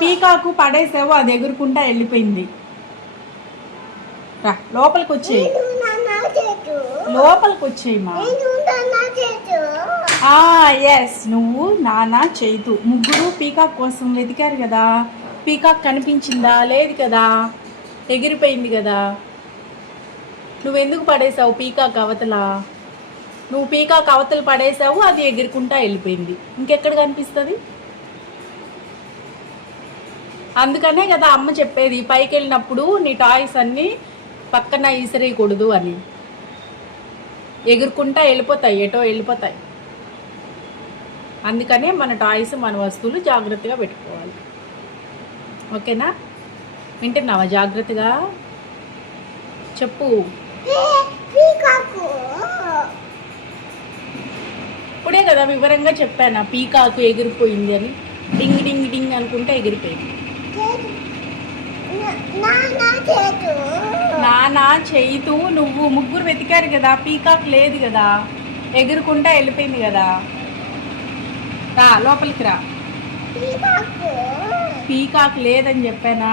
పీకాకు పడేసావు, అది ఎగురుకుంటా వెళ్ళిపోయింది. రా లోపలికి వచ్చేయి, లోపలికి వచ్చేయమ్మా. ఎస్, నువ్వు నానా చైతు ముగ్గురు పీకాక్ కోసం వెతికారు కదా. పీకాక్ కనిపించిందా? లేదు కదా, ఎగిరిపోయింది కదా. నువ్వెందుకు పడేసావు పీకాక్ అవతల? నువ్వు పీకాక్ అవతల పడేసావు, అది ఎగురుకుంటా వెళ్ళిపోయింది. ఇంకెక్కడ కనిపిస్తుంది? అందుకనే కదా అమ్మ చెప్పేది, పైకి వెళ్ళినప్పుడు నీ టాయ్స్ అన్నీ పక్కన ఈసరేయకూడదు అని. ఎగురుకుంటా వెళ్ళిపోతాయి, ఎటో వెళ్ళిపోతాయి. అందుకనే మన టాయ్స్, మన వస్తువులు జాగ్రత్తగా పెట్టుకోవాలి. ఓకేనా? వింటున్నావా? జాగ్రత్తగా చెప్పు. ఇప్పుడే కదా వివరంగా చెప్పాను, పీకాకు ఎగిరిపోయింది అని. డింగ్ డింగ్ డింగ్ అనుకుంటా ఎగిరిపోయింది. నానా చైతు నువ్వు ముగ్గురు వెతికారు కదా, పీకాక్ లేదు కదా, ఎగురుకుంటా వెళ్ళిపోయింది కదా. రా లోపలికి రా. పీకాక్ లేదని చెప్పానా?